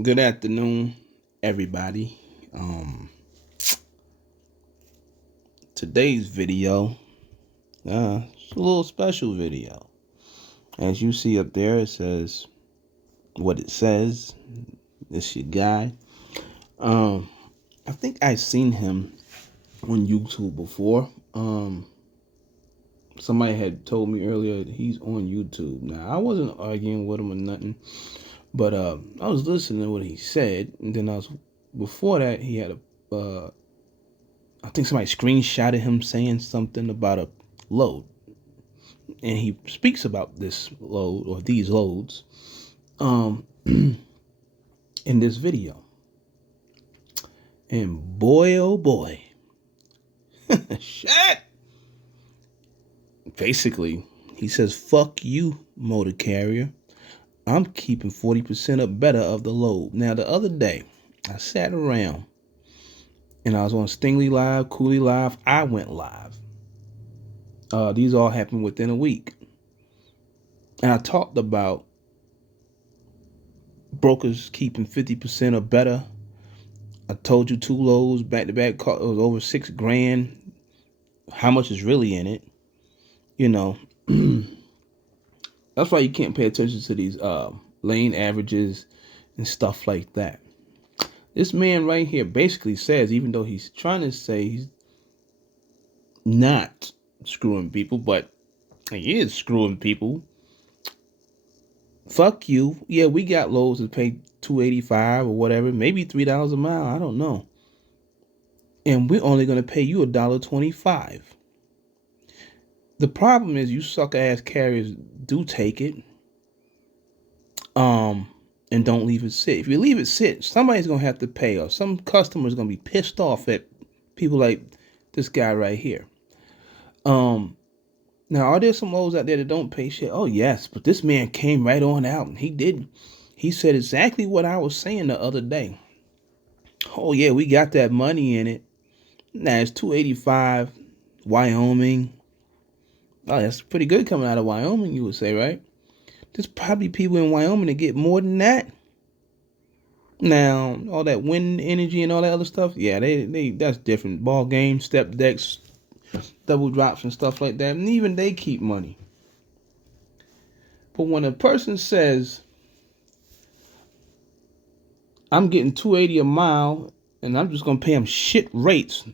Good afternoon, everybody. Um, Today's video, it's a little special video. As you see up there, it says what it says. It's your guy. Um, I think I've seen him on YouTube before. Somebody had told me earlier that he's on YouTube. Now, I wasn't arguing with him or nothing, but I was listening to what he said, and then before that, he had I think somebody screenshotted him saying something about a load. And he speaks about this load or these loads in this video. And boy, oh boy, shit. Basically, he says, fuck you, motor carrier. I'm keeping 40% or better of the load. Now, the other day, I sat around and I was on Stingley Live, Cooley Live. I went live. These all happened within a week. And I talked about brokers keeping 50% or better. I told you 2 loads back to back, it was over $6,000. How much is really in it? You know, that's why you can't pay attention to these lane averages and stuff like that. This man right here basically says, even though he's trying to say he's not screwing people, but he is screwing people. Fuck you. Yeah, we got loads that pay $2.85 or whatever, maybe $3 a mile. I don't know. And we're only going to pay you $1.25. The problem is you sucker ass carriers do take it, and don't leave it sit. If you leave it sit, somebody's gonna have to pay, or some customer's gonna be pissed off at people like this guy right here. Now, are there some loads out there that don't pay shit? Oh yes, but this man came right on out and he said exactly what I was saying the other day. Oh yeah, we got that money in it. Now it's $2.85, Wyoming. Oh, that's pretty good coming out of Wyoming, you would say, right? There's probably people in Wyoming that get more than that. Now, all that wind energy and all that other stuff, yeah, they that's different. Ball game, step decks, double drops and stuff like that. And even they keep money. But when a person says, I'm getting $2.80 a mile and I'm just gonna pay them shit rates,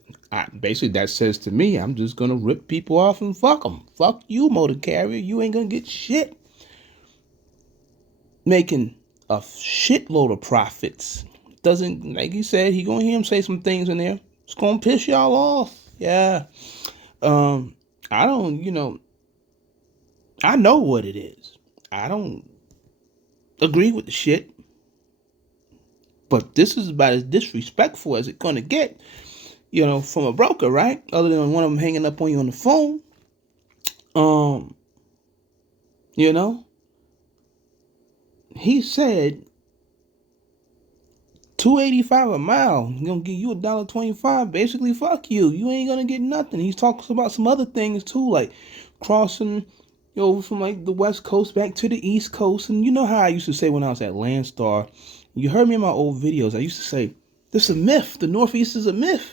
basically that says to me, I'm just gonna rip people off and fuck them. Fuck you, motor carrier. You ain't gonna get shit. Making a shitload of profits. Doesn't, like he said, he gonna hear him say some things in there. It's gonna piss y'all off. Yeah. I don't, I know what it is. I don't agree with the shit. But this is about as disrespectful as it's gonna get, from a broker, right? Other than one of them hanging up on you on the phone. You know, he said $2.85 a mile. He's gonna give you $1.25. Basically, fuck you. You ain't gonna get nothing. He's talking about some other things too, like crossing over from like the West Coast back to the East Coast. And you know how I used to say when I was at Landstar. You heard me in my old videos. I used to say this is a myth. The Northeast is a myth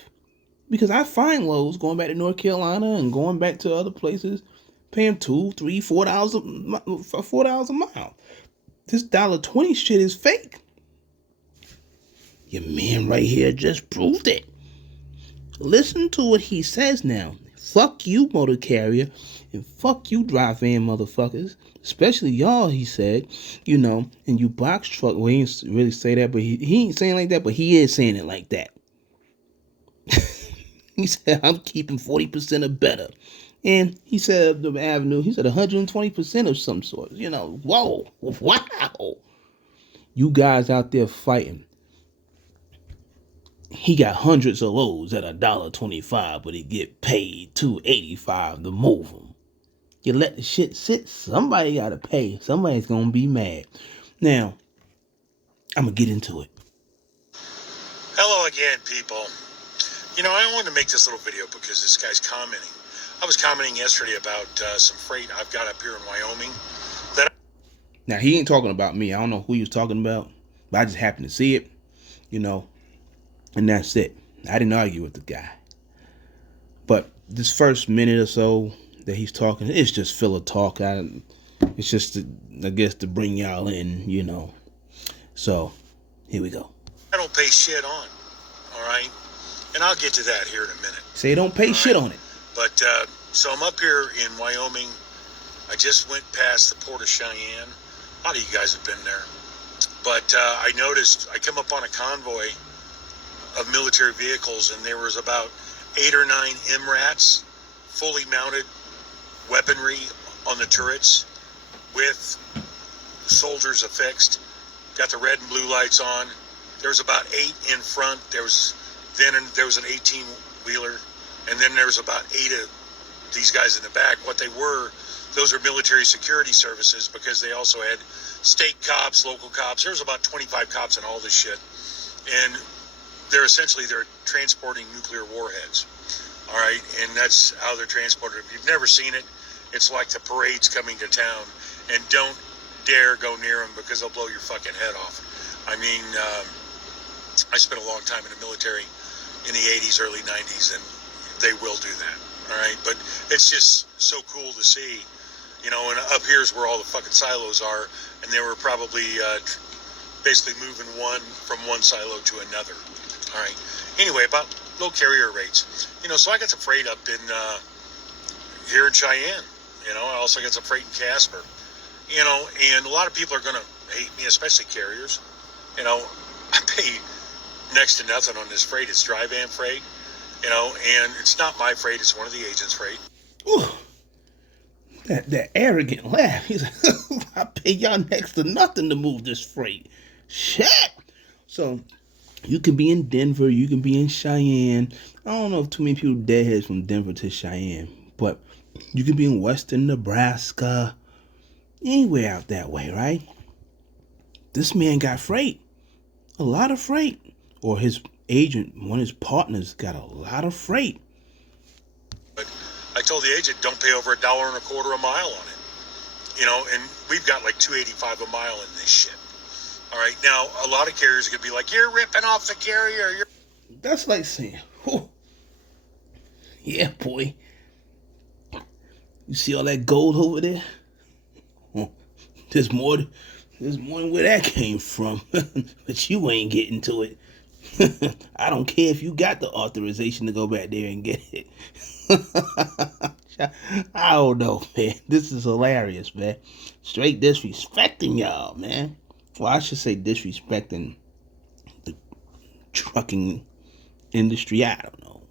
because I find loads going back to North Carolina and going back to other places, paying $2, $3, $4 a mile. This $1.20 shit is fake. Your man right here just proved it. Listen to what he says now. Fuck you, motor carrier, and fuck you, drive van motherfuckers. Especially y'all, he said, and you box truck. Well, he didn't really say that, but he ain't saying like that, but he is saying it like that. He said, I'm keeping 40% or better. And he said the avenue, he said 120% of some sort. Whoa, wow. You guys out there fighting. He got hundreds of loads at $1.25, but he get paid $2.85 to move them. You let the shit sit, somebody gotta pay. Somebody's gonna be mad. Now, I'm gonna get into it. Hello again, people. I wanted to make this little video because this guy's commenting. I was commenting yesterday about some freight I've got up here in Wyoming. Now, he ain't talking about me. I don't know who he was talking about, But I just happened to see it, and that's it. I didn't argue with the guy. But this first minute or so that he's talking, it's just filler talk. It's just, I guess, to bring y'all in. So, here we go. I don't pay shit on, all right? And I'll get to that here in a minute. Say don't pay shit on it. But, so I'm up here in Wyoming. I just went past the Port of Cheyenne. A lot of you guys have been there. But I noticed, I come up on a convoy of military vehicles, and there was about 8 or 9 MRATs, fully mounted weaponry on the turrets with soldiers affixed. Got the red and blue lights on. There was about 8 in front. There was an 18-wheeler, and then there was about 8 of these guys in the back. What they were, those are military security services, because they also had state cops, local cops. There was about 25 cops in all this shit, and they're transporting nuclear warheads. All right, and that's how they're transported. If you've never seen it, it's like the parades coming to town, and don't dare go near them, because they'll blow your fucking head off. I mean, I spent a long time in the military in the 80s, early 90s, and they will do that. All right, but it's just so cool to see, and up here's where all the fucking silos are, and they were probably basically moving one from one silo to another. All right. Anyway, about low carrier rates. So I got some freight up in here in Cheyenne. I also got some freight in Casper. And a lot of people are going to hate me, especially carriers. I pay next to nothing on this freight. It's dry van freight, and it's not my freight. It's one of the agents' freight. Ooh, that arrogant laugh. He's like, I pay y'all next to nothing to move this freight. Shit. So, you can be in Denver, you can be in Cheyenne. I don't know if too many people deadheads from Denver to Cheyenne, but you can be in western Nebraska, anywhere out that way, right? This man got freight, a lot of freight, or his agent, one of his partners, got a lot of freight. But I told the agent, don't pay over $1.25 a mile on it, and we've got like $2.85 a mile in this shit. All right, now, a lot of carriers are going to be like, you're ripping off the carrier. That's like saying, oh, yeah, boy. You see all that gold over there? Oh, there's more than where that came from. But you ain't getting to it. I don't care if you got the authorization to go back there and get it. I don't know, man. This is hilarious, man. Straight disrespecting y'all, man. Well, I should say disrespecting the trucking industry. I don't know.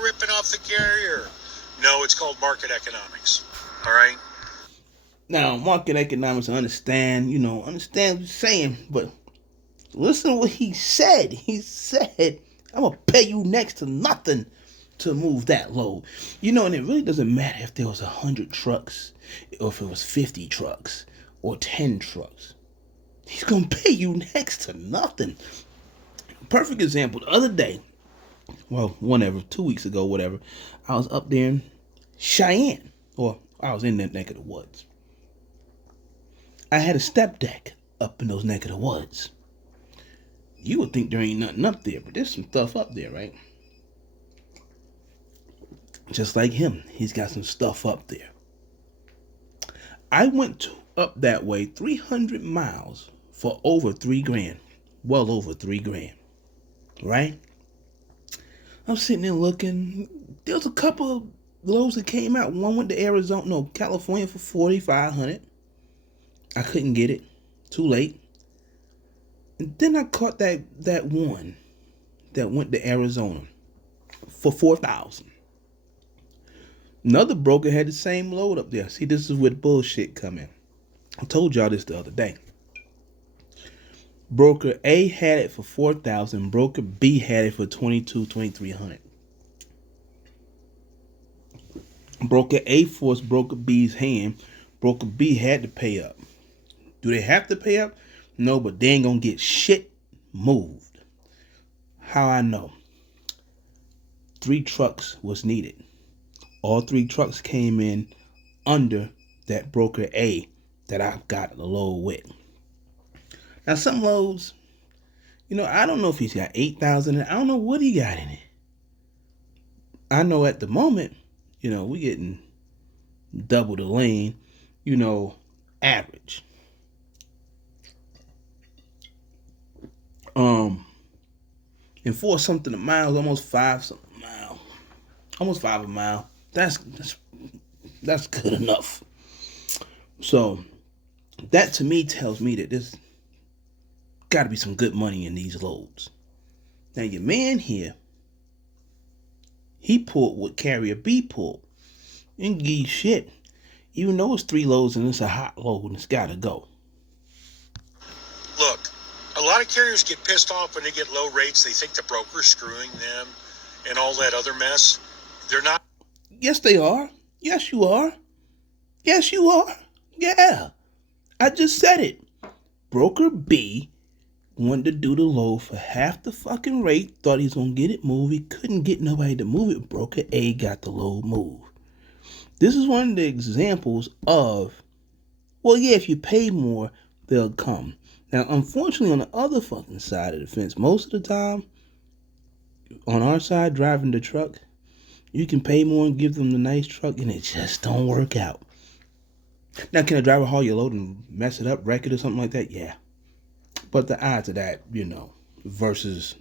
Ripping off the carrier. No, it's called market economics. All right? Now, market economics, I understand what he's saying, but listen to what he said. He said, I'm going to pay you next to nothing to move that load. And it really doesn't matter if there was 100 trucks, or if it was 50 trucks, or 10 trucks. He's going to pay you next to nothing. Perfect example. The other day, 2 weeks ago, whatever, I was up there in Cheyenne. Or I was in that neck of the woods. I had a step deck up in those neck of the woods. You would think there ain't nothing up there, but there's some stuff up there, right? Just like him. He's got some stuff up there. I went up that way 300 miles for over $3,000. Well over $3,000. Right? I'm sitting there looking. There was a couple of loads that came out. One went to California for $4,500. I couldn't get it. Too late. And then I caught that one that went to Arizona for $4,000. Another broker had the same load up there. See, this is where the bullshit come in. I told y'all this the other day. Broker A had it for $4,000. Broker B had it for $2,300. Broker A forced Broker B's hand. Broker B had to pay up. Do they have to pay up? No, but they ain't gonna get shit moved. How I know? 3 trucks was needed. All 3 trucks came in under that broker A that I got the load with. Now some loads, I don't know if he's got 8,000. I don't know what he got in it. I know at the moment, we getting double the lane, average. And four something a mile, almost five something a mile, almost five a mile. That's good enough. So that to me tells me that there's got to be some good money in these loads. Now your man here, he pulled what carrier B pulled. And give you shit. Even though it's 3 loads and it's a hot load and it's got to go. Look, a lot of carriers get pissed off when they get low rates. They think the broker's screwing them and all that other mess. They're not. Yes, they are. Yes, you are. Yes, you are. Yeah. I just said it. Broker B wanted to do the load for half the fucking rate. Thought he was going to get it moved. He couldn't get nobody to move it. Broker A got the load moved. This is one of the examples of, well, yeah, if you pay more, they'll come. Now, unfortunately, on the other fucking side of the fence, most of the time, on our side, driving the truck, you can pay more and give them the nice truck, and it just don't work out. Now, can a driver haul your load and mess it up, wreck it or something like that? Yeah. But the odds of that, versus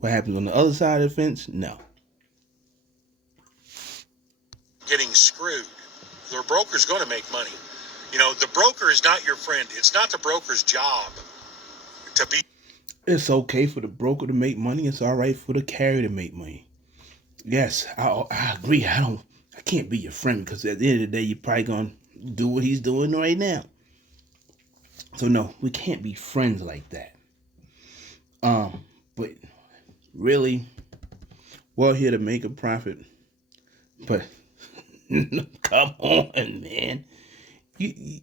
what happens on the other side of the fence, no. Getting screwed. The broker's going to make money. The broker is not your friend. It's not the broker's job to be. It's okay for the broker to make money. It's all right for the carrier to make money. Yes, I agree. I can't be your friend because at the end of the day, you're probably going to do what he's doing right now. So no, we can't be friends like that. But really, we're here to make a profit. But come on, man. You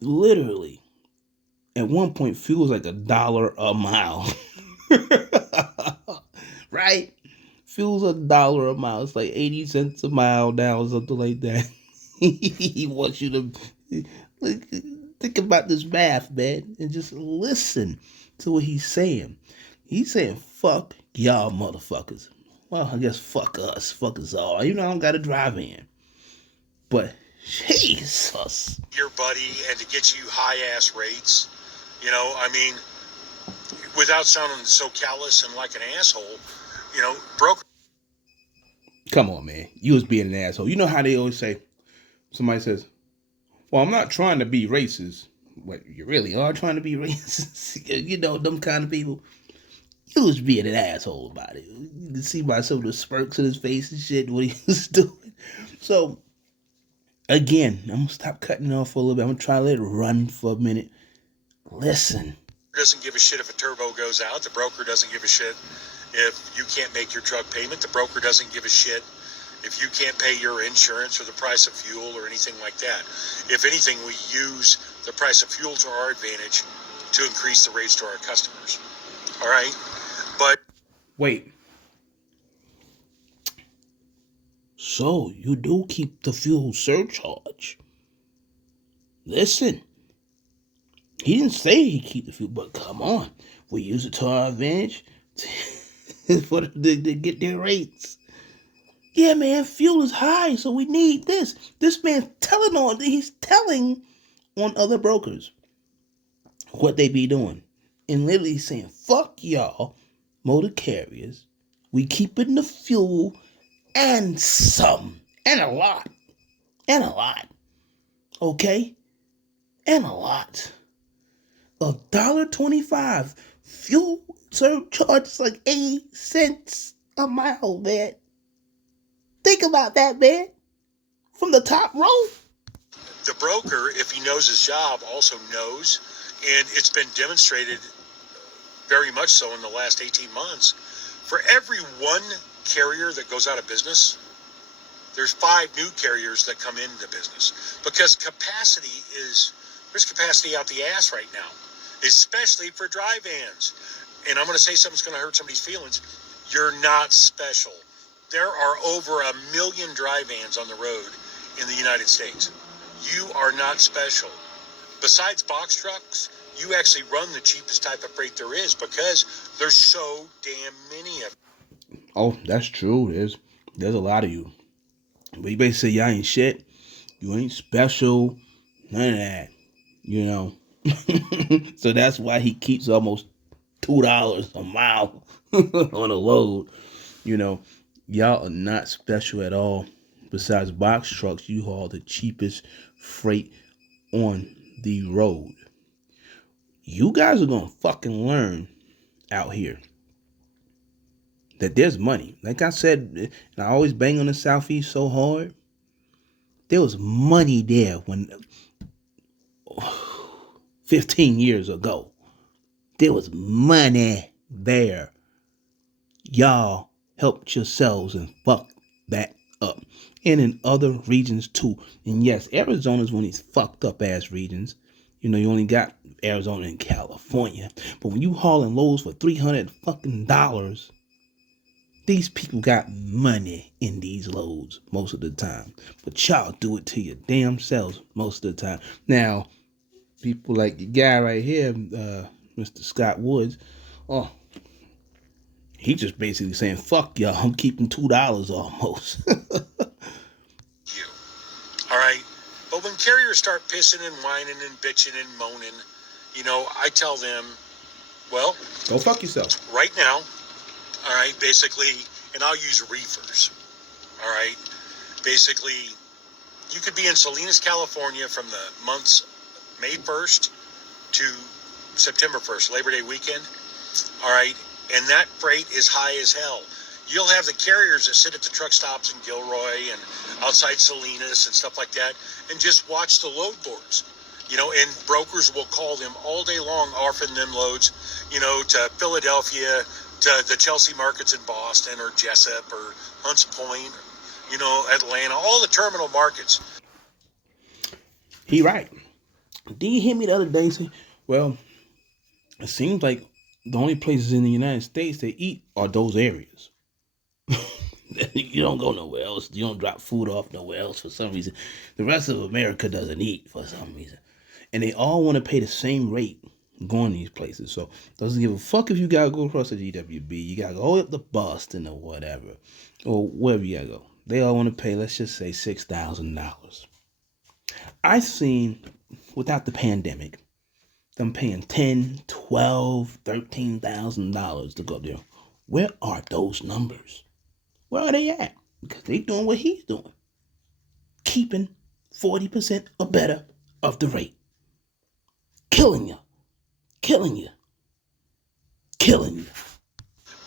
literally, at one point, fuel was like $1 a mile. Right? Fuel's $1 a mile. It's like 80 cents a mile now or something like that. He wants you to think about this math, man, and just listen to what he's saying. He's saying, fuck y'all motherfuckers. Well, I guess fuck us. Fuck us all. I don't got to drive in. But, Jesus. Your buddy and to get you high-ass rates. Without sounding so callous and like an asshole, broker. Come on, man. You was being an asshole. You know how they always say, somebody says, well, I'm not trying to be racist. What, you really are trying to be racist? Them kind of people. He was being an asshole about it. You can see by some of the smirks in his face and shit, what he was doing. So, again, I'm going to stop cutting it off for a little bit. I'm going to try to let it run for a minute. Listen. Doesn't give a shit if a turbo goes out. The broker doesn't give a shit if you can't make your truck payment. The broker doesn't give a shit if you can't pay your insurance or the price of fuel or anything like that. If anything, we use the price of fuel to our advantage to increase the rates to our customers. All right? But wait. So you do keep the fuel surcharge. Listen. He didn't say he keep the fuel, but come on. We use it to our advantage to get their rates. Yeah, man, fuel is high, so we need this. This man's he's telling on other brokers what they be doing. And literally saying, fuck y'all, motor carriers. We keeping the fuel and some. And a lot. And a lot. Okay? And a lot. $1.25. Fuel surcharge is like 8 cents a mile, man. Think about that, man. From the top row. The broker, if he knows his job, also knows, and it's been demonstrated very much so in the last 18 months, for every one carrier that goes out of business, there's 5 new carriers that come into business. Because there's capacity out the ass right now, especially for dry vans. And I'm going to say something's going to hurt somebody's feelings. You're not special. There are over 1 million dry vans on the road in the United States. You are not special. Besides box trucks, you actually run the cheapest type of freight there is because there's so damn many of them. Oh, that's true. There's a lot of you. But you basically say y'all ain't shit. You ain't special. None of that. You know. So that's why he keeps almost $2 a mile on a load. You know, y'all are not special at all. Besides box trucks, you haul the cheapest freight on the road. You guys are gonna fucking learn out here that there's money. Like I said, and I always bang on the Southeast so hard. There was money there when 15 years ago. There was money there. Y'all helped yourselves and fucked that up. And in other regions too. And yes, Arizona's one of these fucked up ass regions. You know, you only got Arizona and California. But when you hauling loads for $300 fucking dollars, these people got money in these loads most of the time. But y'all do it to your damn selves most of the time. Now, people like the guy right here, Mr. Scott Woods, oh, he just basically saying, fuck y'all, I'm keeping $2 almost. You. All right? But when carriers start pissing and whining and bitching and moaning, I tell them, well, Go fuck yourself. right now, all right, basically, and I'll use reefers, all right? Basically, you could be in Salinas, California from the months May 1st to September 1st, Labor Day weekend, all right? And that freight is high as hell. You'll have the carriers that sit at the truck stops in Gilroy and outside Salinas and stuff like that and just watch the load boards. And brokers will call them all day long offering them loads, to Philadelphia, to the Chelsea markets in Boston or Jessup or Hunts Point, Atlanta, all the terminal markets. He right. Did you hear me the other day say, well, it seems like the only places in the United States that eat are those areas. You don't go nowhere else. You don't drop food off nowhere else for some reason. The rest of America doesn't eat for some reason. And they all want to pay the same rate going these places. So doesn't give a fuck if you gotta go across the GWB. You gotta go up to Boston or whatever. Or wherever you gotta go. They all want to pay, let's just say, $6,000. I've seen, without the pandemic, them paying $10, $12, $13,000 to go there. Where are those numbers? Where are they at? Because they doing what he's doing. Keeping 40% or better of the rate. Killing you. Killing you. Killing you.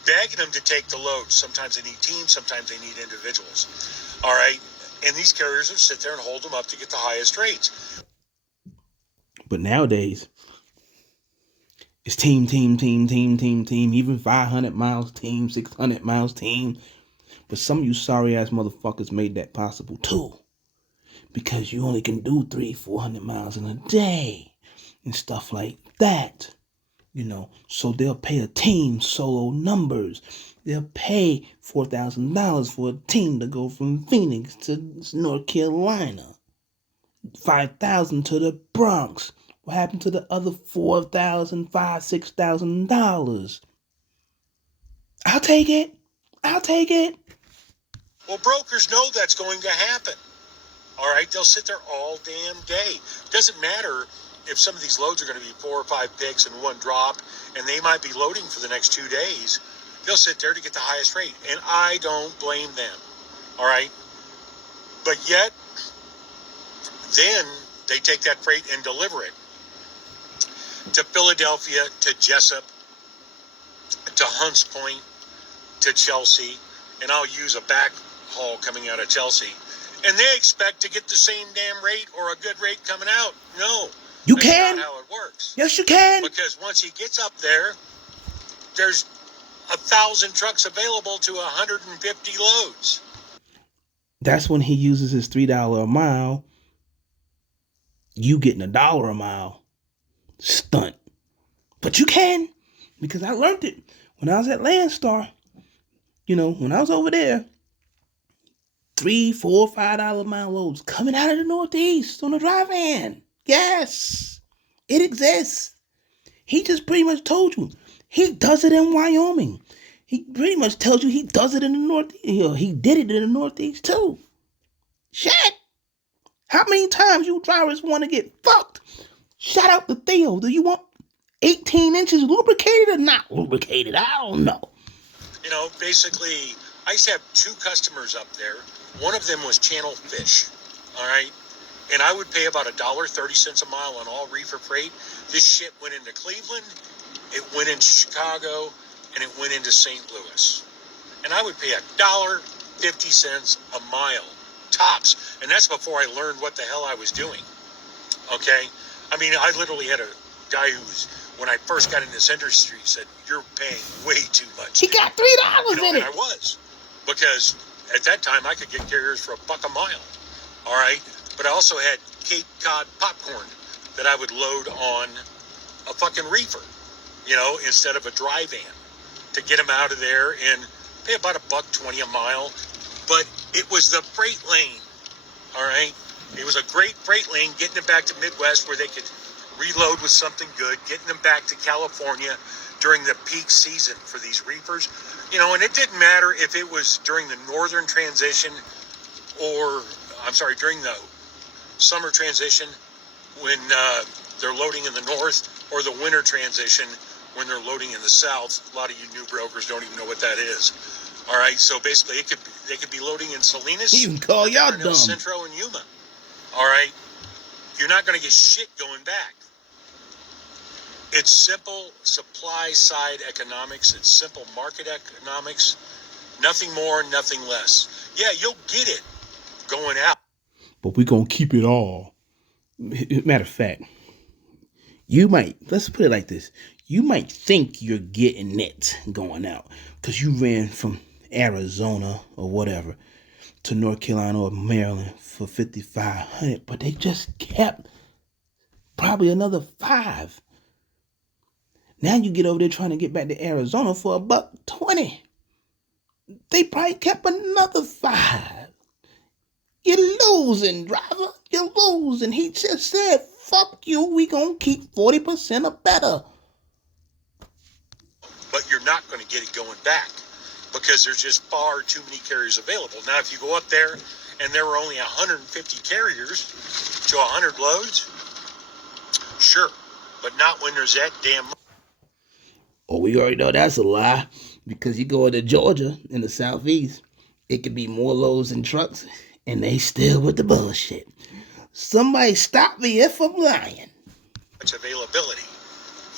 Begging them to take the load. Sometimes they need teams, sometimes they need individuals. All right? And these carriers will sit there and hold them up to get the highest rates. But nowadays, it's team. Even 500 miles team, 600 miles team. But some of you sorry ass motherfuckers made that possible too. Because you only can do 300-400 miles in a day. And stuff like that. So they'll pay a team solo numbers. They'll pay $4,000 for a team to go from Phoenix to North Carolina. $5,000 to the Bronx. What happened to the other $4,000, $6,000? I'll take it. Well, brokers know that's going to happen. All right, they'll sit there all damn day. Doesn't matter if some of these loads are going to be 4 or 5 picks and one drop, and they might be loading for the next 2 days. They'll sit there to get the highest rate, and I don't blame them. All right, but yet, then they take that freight and deliver it to Philadelphia, to Jessup, to Hunts Point, to Chelsea, and I'll use a back haul coming out of Chelsea. And they expect to get the same damn rate or a good rate coming out. No. You that's can. not how it works. Yes, you can. Because once he gets up there, there's 1,000 trucks available to 150 loads. That's when he uses his $3 a mile. You getting $1 a mile. Stunt. But you can. Because I learned it when I was at Landstar. When I was over there. $3, $4, $5 a mile loads coming out of the Northeast on a dry van. Yes. It exists. He just pretty much told you he does it in Wyoming. He pretty much tells you he does it in the Northeast. He did it in the Northeast too. Shit. How many times you drivers want to get fucked? Shout out to Theo. Do you want 18 inches lubricated or not lubricated? I don't know. Basically, I used to have 2 customers up there. One of them was Channel Fish, all right? And I would pay about $1.30 a mile on all reefer freight. This shit went into Cleveland, it went into Chicago, and it went into St. Louis. And I would pay $1.50 a mile, tops. And that's before I learned what the hell I was doing, okay? I mean, I literally had a guy who was, when I first got in this industry, said, "You're paying way too much." He got $3 in it. And I was, because at that time I could get carriers for $1 a mile. All right, but I also had Cape Cod popcorn that I would load on a fucking reefer, instead of a dry van, to get them out of there and pay about $1.20 a mile. But it was the freight lane. All right, it was a great freight lane, getting them back to Midwest where they could reload with something good, getting them back to California during the peak season for these reefers. And it didn't matter if it was during the northern transition during the summer transition when they're loading in the north, or the winter transition when they're loading in the south. A lot of you new brokers don't even know what that is. All right, so basically they could be loading in Salinas. You can call y'all dumb. El Centro and Yuma. All right, you're not going to get shit going back. It's simple supply side economics. It's simple market economics. Nothing more, nothing less. Yeah, you'll get it going out, but we're going to keep it all. Matter of fact, let's put it like this. You might think you're getting it going out because you ran from Arizona or whatever to North Carolina or Maryland for $5,500, but they just kept probably another $5. Now you get over there trying to get back to Arizona for $1.20. They probably kept another $5. You're losing, driver. You're losing. He just said, fuck you. We gonna keep 40% or better. But you're not going to get it going back because there's just far too many carriers available. Now, if you go up there and there were only 150 carriers to 100 loads, sure. But not when there's that damn. Oh, we already know that's a lie, because you go into Georgia in the southeast, it could be more loads than trucks, and they still with the bullshit. Somebody stop me if I'm lying. Much availability.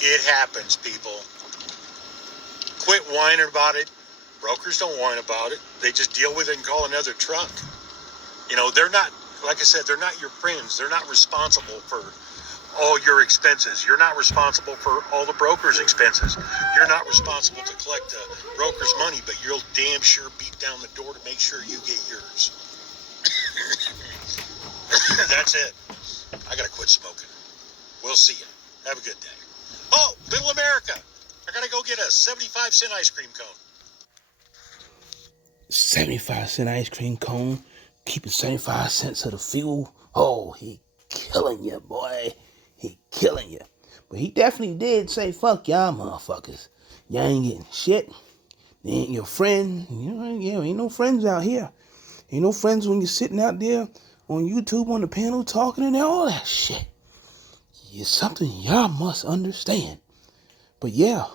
It happens, people. Quit whining about it. Brokers don't whine about it. They just deal with it and call another truck. They're not, like I said, they're not your friends. They're not responsible for all your expenses. You're not responsible for all the broker's expenses. You're not responsible to collect the broker's money, but you'll damn sure beat down the door to make sure you get yours. That's it. I gotta quit smoking. We'll see you. Have a good day. Oh, Little America. I gotta go get a 75-cent ice cream cone. 75-cent ice cream cone. Keeping 75 cents of the fuel. Oh, he killing you, boy. He killing you. But he definitely did say, fuck y'all motherfuckers. Y'all ain't getting shit. They ain't your friend. Ain't no friends out here. Ain't no friends when you're sitting out there on YouTube on the panel talking and all that shit. It's something y'all must understand. But yeah,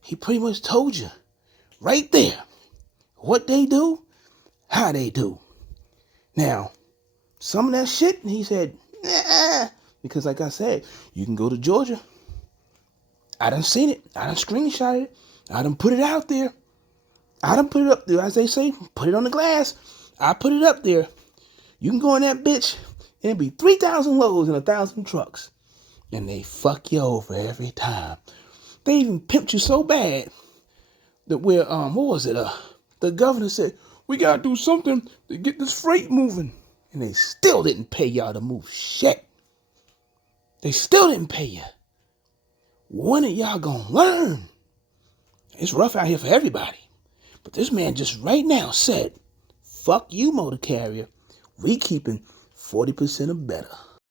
he pretty much told you right there what they do, how they do. Now, some of that shit, he said, nah, because like I said, you can go to Georgia. I done seen it. I done screenshot it. I done put it out there. I done put it up there, as they say, put it on the glass. I put it up there. You can go in that bitch, and it be 3,000 loads and 1,000 trucks. And they fuck you over every time. They even pimped you so bad that where, the governor said, we gotta do something to get this freight moving. And they still didn't pay y'all to move shit. They still didn't pay you. When are y'all gonna learn? It's rough out here for everybody. But this man just right now said, fuck you, motor carrier. We keeping 40% or better.